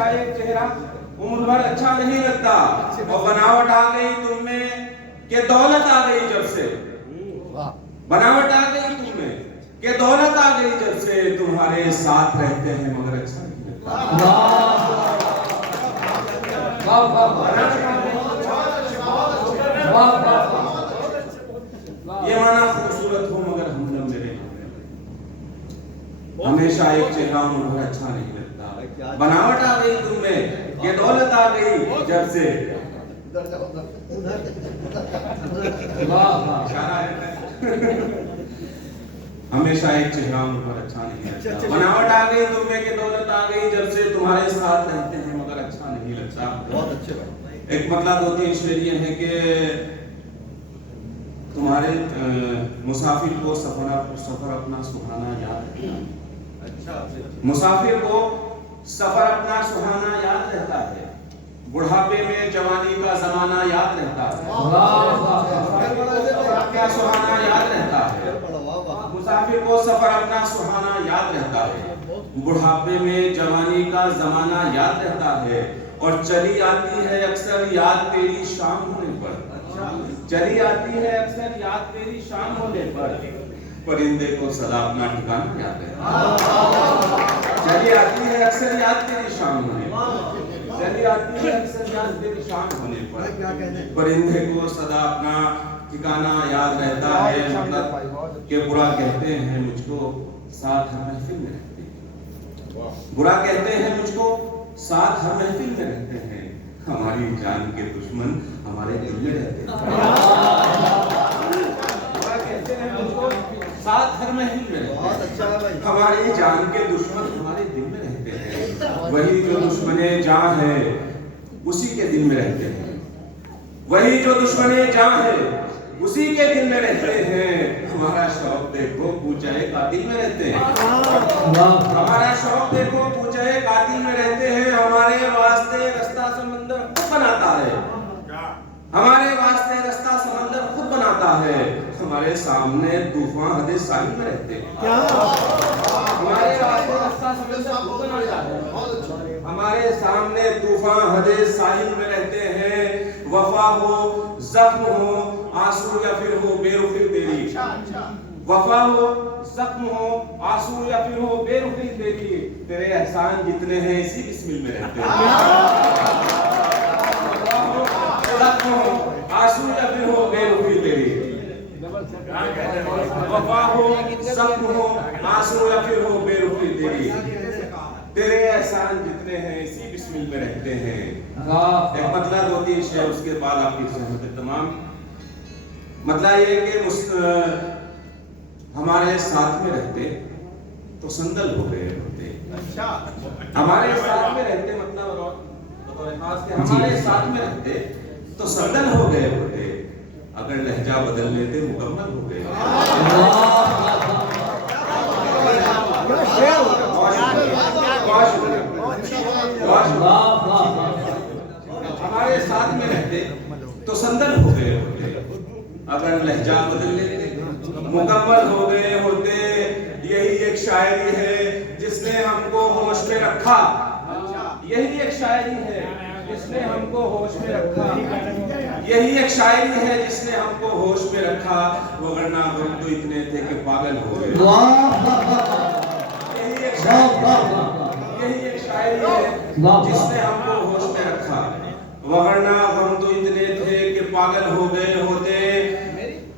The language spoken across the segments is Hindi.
हमेशा एक चेहरा उम्र भर अच्छा नहीं लगता, और बनावट आ गई तुम में कि दौलत आ गई जब से, बनावट आ गई तुम में कि दौलत आ गई जब से, तुम्हारे साथ रहते हैं मगर अच्छा नहीं लगता। ये माना खूबसूरत हो मगर हमदम मेरे, हमेशा एक चेहरा उम्र भर अच्छा नहीं लगता, बनावट आ गई तुम में कि दौलत आ गई जब से। हमेशा एक चेहरा उम्र भर अच्छा नहीं लगता, बनावट आ गई तुम में कि दौलत आ गई जब से, तुम्हारे साथ रहते हैं मगर अच्छा नहीं लगता। बहुत अच्छे भाई। एक मतलब 2-3 शेर ये है कि तुम्हारे मुसाफिर को सफर अपना सुहाना याद रहता। अच्छा, मुसाफिर को सफर अपना सुहाना याद रहता है, बुढ़ापे में जवानी का जमाना याद रहता है, क्या सुहाना याद रहता है। मुसाफिर को सफर अपना सुहाना याद रहता है, बुढ़ापे में जवानी का जमाना याद रहता है, और चली आती है अक्सर याद तेरी शाम होने पर, चली आती है अक्सर याद तेरी शाम होने पर, परिंदे को सदा अपना ठिकाना याद रहता है। चली आती है अक्सर याद तेरी शाम होने पर, चली आती है अक्सर याद तेरी शाम होने पर, परिंदे को सदा अपना ठिकाना याद रहता है। मतलब कि बुरा कहते हैं मुझको साथ हर महफिल में रहते हैं, बुरा कहते हैं मुझको साथ हर महफिल में रहते हैं, हमारी जान के दुश्मन हमारे दिल में रहते हैं। बुरा कहते हैं मुझको साथ हर महफिल में रहते हैं, हमारी जान के दुश्मन हमारे दिल में रहते हैं, वही जो दुश्मने जान है उसी के दिल में रहते हैं, वही जो दुश्मने जान है उसी के दिल में रहते हैं, हमारा शौक देखो पूछे कातिल में रहते हैं, हमारा शौक देखो पूछे कातिल में रहते हैं, हमारे वास्ते रास्ता समंदर खुद बनाता है, हमारे वास्ते रास्ता समंदर खुद बनाता है, हमारे सामने तूफान हदे साहिल में रहते हैं, हमारे वास्ते रास्ता समंदर खुद बनाता है, हमारे सामने तूफान हदे साहिल में रहते हैं, वफा हो जख्म हो आंसू या फिर हो बेरुखी तेरी, वफा हो जख्म हो आंसू या फिर हो बेरुखी तेरी, तेरे एहसान जितने हैं इसी बिस्मिल में रहते हैं, जख्म हो आंसू या फिर हो बेरुखी तेरी, वफा हो जख्म हो आंसू या फिर हो बेरुखी तेरी, तेरे एहसान जितने हैं इसी बिस्मिल में रहते हैं। एक मतलब 2-3 शेर उसके बाद आपकी सहमत है तमाम। मतलब ये कि हमारे साथ में रहते तो संदल हो गए होते, हमारे साथ में रहते मतलब हमारे साथ में रहते तो संदल हो गए होते, अगर लहजा बदल लेते मुकम्मल हो गए। हमारे साथ में रहते तो संदल हो गए होते, अगर लहजा बदल लेते मुकम्मल हो गए होते। यही एक शायरी है जिसने हमको होश में रखा, यही एक शायरी है जिसने हमको होश में रखा, यही एक शायरी है जिसने हमको होश में रखा, वरना हम तो इतने थे कि पागल हो गए। यही एक शायरी है जिसने हमको होश में रखा, वरना हम तो इतने थे कि पागल हो गए होते।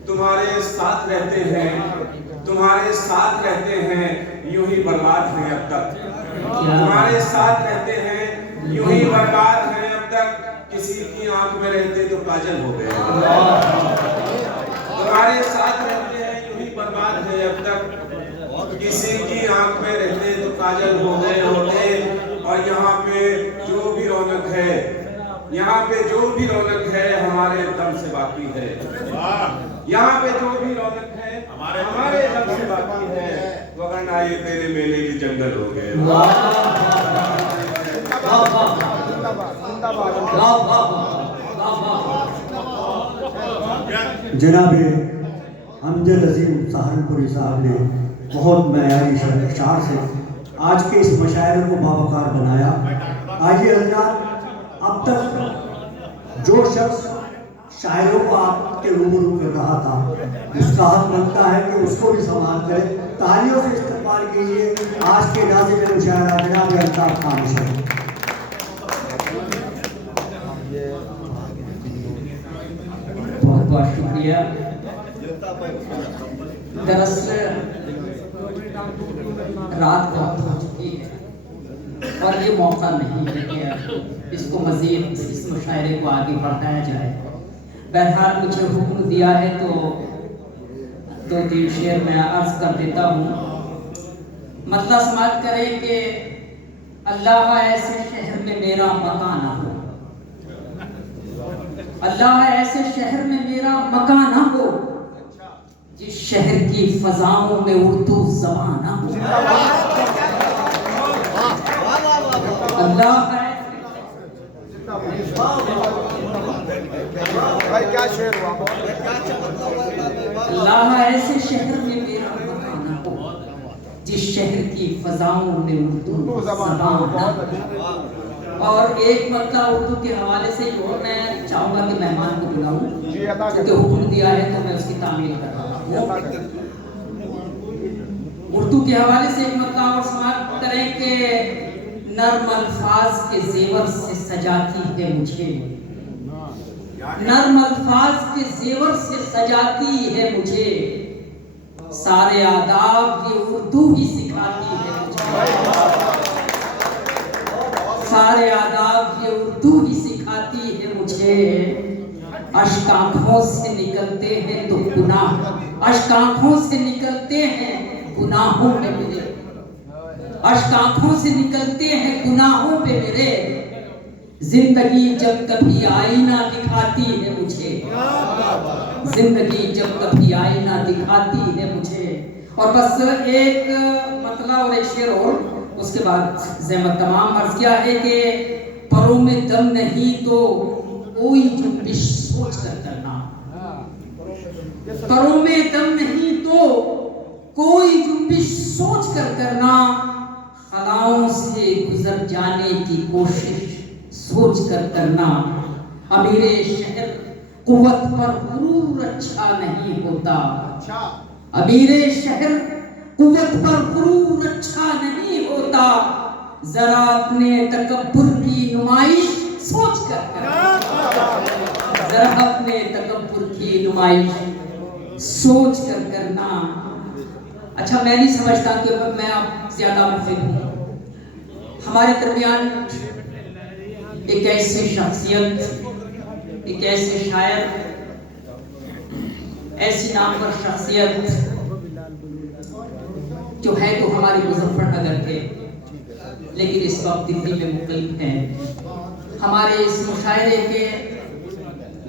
तुम्हारे साथ रहते हैं, तुम्हारे साथ रहते हैं, यूं ही बर्बाद हैं अब तक, तुम्हारे साथ रहते हैं यूं ही बर्बाद हैं अब तक, किसी की आंख में रहते तो काजल हो गए। तुम्हारे साथ रहते हैं यूं ही बर्बाद हैं अब तक, किसी की आंख में रहते तो काजल हो गए होते। और यहाँ पे जो भी रौनक है, यहाँ पे जो भी रौनक है हमारे दम से बाकी है, यहाँ पे जो भी रौनक है हमारे दम से बाकी है, वरना ये तेरे मेले की जंगल हो गए। जनाबे अमजद अजीम सहारनपुरी साहब ने बहुत मयारी शार से आज के इस मशायरे को बावकार बनाया। आज शख्स शायरों को आपके रूबरू कर रहा था, उसका हक बनता है कि उसको भी सम्मान करें। तालियों से इस्तेमाल कीजिए आज के नाज़िम मुशायरा जनाब अल्ताफ खान साहब। बहुत बहुत शुक्रिया। दरअसल रात बहुत हो चुकी है और ये मौका नहीं है कि इसको मजीद इस मुशायरे को आगे बढ़ाया जाए। बहरहाल मुझे हुक्म दिया है तो 2-3 शेर मैं अर्ज कर देता हूँ। मतलब समाप्त करें कि अल्लाह ऐसे शहर में मेरा मकान ना हो, अल्लाह ऐसे शहर में मेरा मकान ना हो जिस शहर की फजाओं में उर्दू ज़बान ना हो। अल्लाह क्या शेर हुआ? अल्लाह ऐसे शहर में मेरा मकान ना हो जिस शहर की फजाओं में उर्दू ज़बान ना हो। और एक मतलब उर्दू के हवाले से और मैं चाहूँगा कि मेहमान को बुलाऊं, क्योंकि हुक्म दिया है तो मैं उसकी तामील कर रहा हूँ। उर्दू के हवाले से एक मतलब और समाप्त करें कि नर्म अल्फाज के जेवर से सजाती है मुझे, नर्म अल्फाज के जेवर से सजाती है मुझे, सारे आदाब ये उर्दू ही सिखाती है मुझे, सारे आदाब ये उर्दू ही सिखाती है मुझे। अश्क आँखों से निकलते हैं तो गुनाह, अश्क आँखों से निकलते हैं गुनाहों पे मेरे, अश्क आँखों से निकलते हैं गुनाहों पे मेरे। जिंदगी जब कभी आईना दिखाती है मुझे, जिंदगी जब कभी आईना दिखाती है मुझे। और बस एक मतलब और एक शेर और उसके बाद ज़हमत तमाम। अर्ज किया है कि परों में दम नहीं तो कोई जुम्बिश सोच कर करना, परों में दम नहीं तो कोई जुम्बिश सोच कर करना, खलाओं से गुजर जाने की कोशिश सोच कर करना। अमीरे शहर कुव्वत पर गुरूर अच्छा नहीं होता, अमीरे शहर कुव्वत पर गुरूर अच्छा नहीं होता, जरा अपने तकब्बुर की नुमाइश सोच कर करना, जरा अपने तकब्बुर की नुमाइश सोच कर करना। अच्छा, मैं नहीं समझता कि मैं आप ज्यादा मुफिद हूँ। हमारे दरमियान एक ऐसी शख्सियत, एक ऐसे शायर, ऐसी नामवर शख्सियत जो है तो हमारे मुजफ्फरनगर के, लेकिन इस वक्त दिल्ली में मुक़ीम हैं। हमारे इस मुशायरे के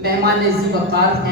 मेहमान ज़ी वक़ार हैं